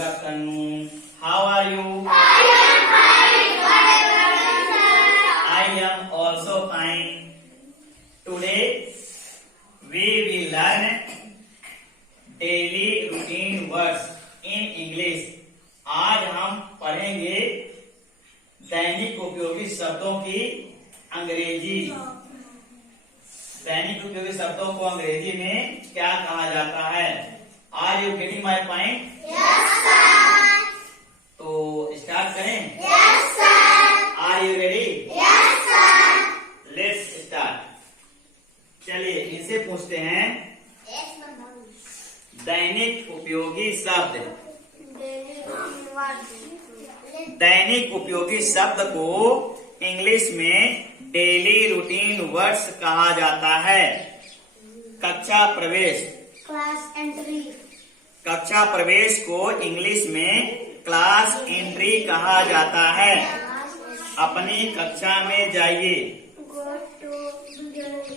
Good afternoon. How are you? I am fine. What about you, sir? I am also fine. Today we will learn daily routine words in English. आज हम पढ़ेंगे दैनिक उपयोगी शब्दों की अंग्रेजी। दैनिक उपयोगी शब्दों को अंग्रेजी में क्या कहा जाता है? Are you getting my point? Yes, sir. तो स्टार्ट करें। Yes, sir. Are you ready? Yes, sir. Let's start. चलिए इनसे पूछते हैं Yes, sir. दैनिक उपयोगी शब्द। Daily दैनिक उपयोगी शब्द को इंग्लिश में डेली रूटीन वर्ड्स कहा जाता है। कक्षा प्रवेश। class entry. कक्षा प्रवेश को इंग्लिश में क्लास एंट्री कहा जाता है। अपनी कक्षा में जाइए। Go to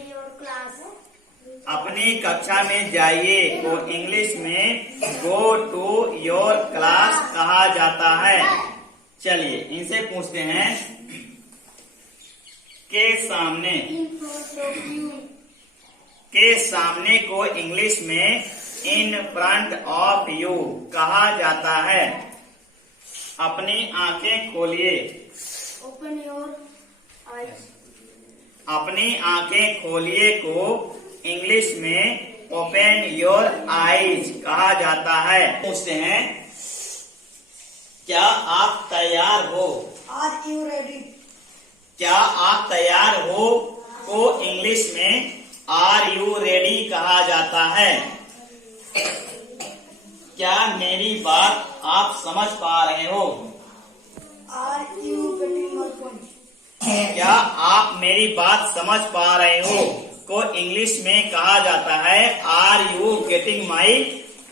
your class. अपनी कक्षा में जाइए को इंग्लिश में गो टू योर क्लास कहा जाता है। चलिए इनसे पूछते हैं के सामने। In front of you. के सामने को इंग्लिश में इन फ्रंट ऑफ यू कहा जाता है। अपनी आंखें खोलिए। Open your eyes. अपनी आंखें खोलिए को इंग्लिश में ओपन योर आईज कहा जाता है। पूछते हैं क्या आप तैयार हो? Are you ready? क्या आप तैयार हो को इंग्लिश में आर यू रेडी कहा जाता है। क्या मेरी बात आप समझ पा रहे हो? Are you getting my point? क्या आप मेरी बात समझ पा रहे हो को इंग्लिश में कहा जाता है are you getting my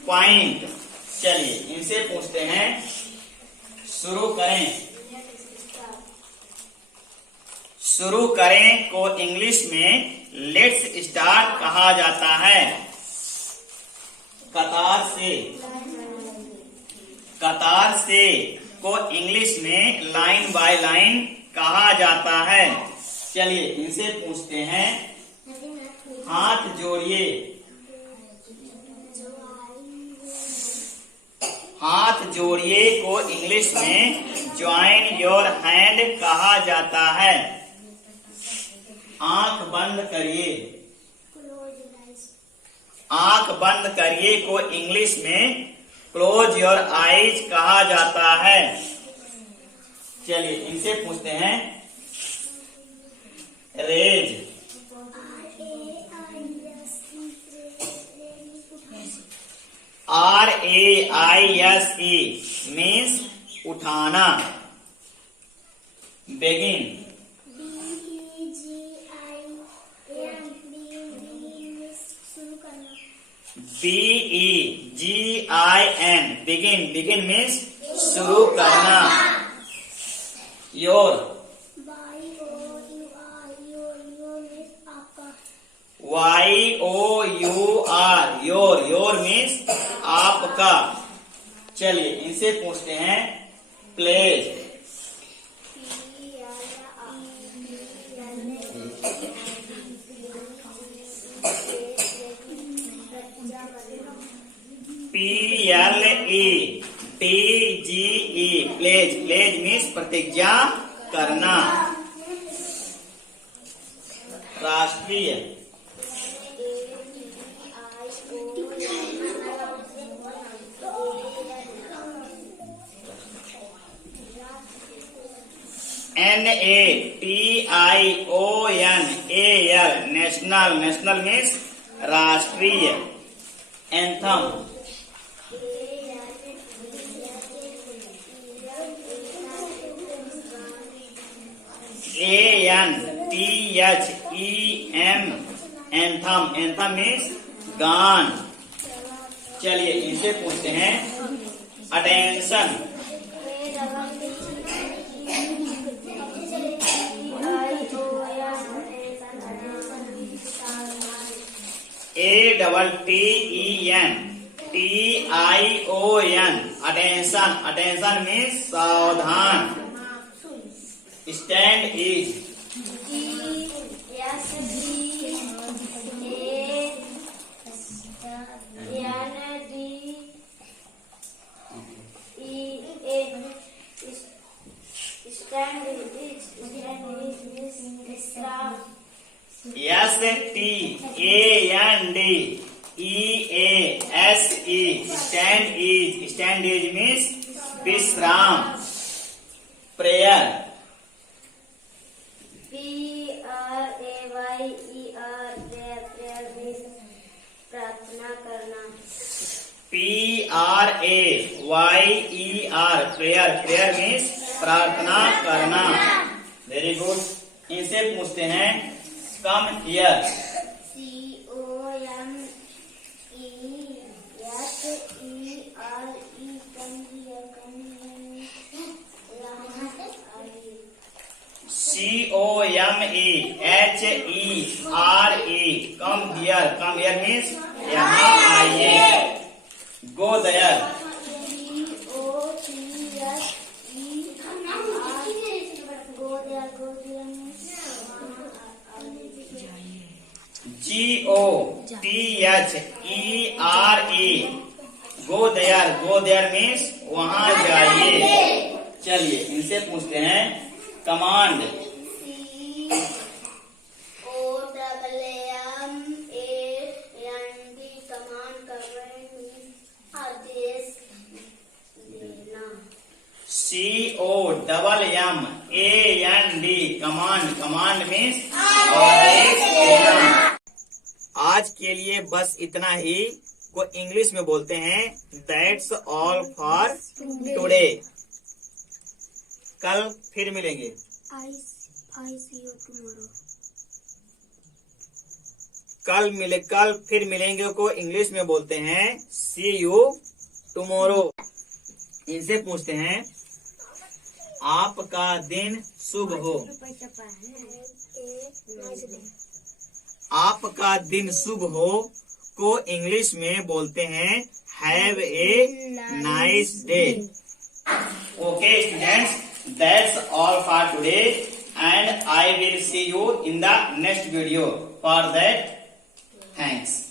point. चलिए इनसे पूछते हैं शुरू करें। शुरू करें को इंग्लिश में लेट्स स्टार्ट कहा जाता है। कतार से। कतार से को इंग्लिश में लाइन बाय लाइन कहा जाता है। चलिए इनसे पूछते हैं हाथ जोड़िए। हाथ जोड़िए को इंग्लिश में ज्वाइन योर हैंड कहा जाता है। आंख बंद करिए। आंख बंद करिए को इंग्लिश में क्लोज योर आईज कहा जाता है। चलिए इनसे पूछते हैं रेज। RAISE मीन्स उठाना। Begin. BEGIN begin. Begin means शुरू करना। Your. YOUR your. Your means आपका। चलिए इनसे पूछते हैं pledge. PLETGE pledge. Pledge means प्रतिज्ञा करना। राष्ट्रीय। NATIONAL national. नेशनल मीन्स राष्ट्रीय। Anthem. ANTHEM anthem. Anthem means गान। चलिए इनसे पूछते हैं attention. ATTEN TION, attention. Attention means सावधान. Stand is STAND. Stand is means विश्राम. Prayer. prayer means प्रार्थना करना. PRAYER, prayer means प्रार्थना करना. Very good. इनसे पूछते हैं come here. COMEHERE, come here means यहाँ आइए. Go there. GOTHERE, go there means वहाँ जाइए. चलिए इनसे पूछते हैं कमांड. COMMAND, कमांड मीन्स आदेश देना. आज के लिए बस इतना ही को इंग्लिश में बोलते हैं दैट्स ऑल फॉर टुडे. कल फिर मिलेंगे. I see you tomorrow. कल फिर मिलेंगे को इंग्लिश में बोलते हैं सी यू टुमारो. इनसे पूछते हैं आपका दिन शुभ हो. आपका दिन शुभ हो को इंग्लिश में बोलते हैं have a nice day. Okay students, that's all for today and I will see you in the next video. For that, thanks.